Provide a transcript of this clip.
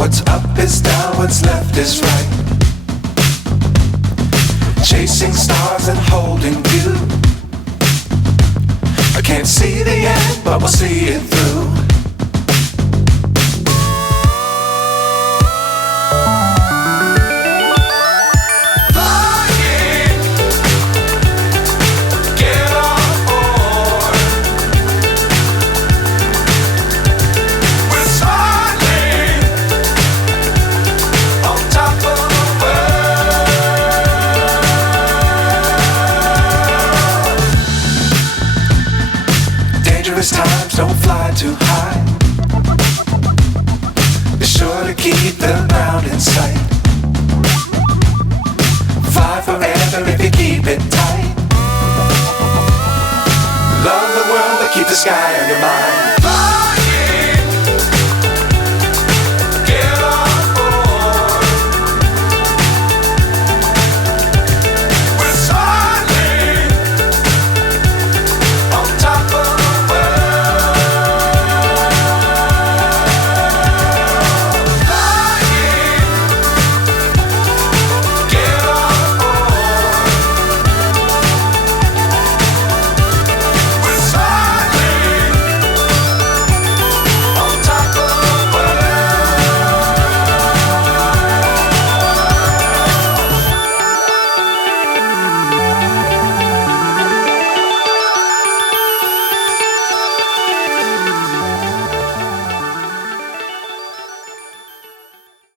What's up is down, what's left is right. Chasing stars and holding you. I can't see the end, but we'll see it through. Times don't fly too high. Be sure to keep the ground in sight. Fly forever if you keep it tight. Love the world but keep the sky on your mind.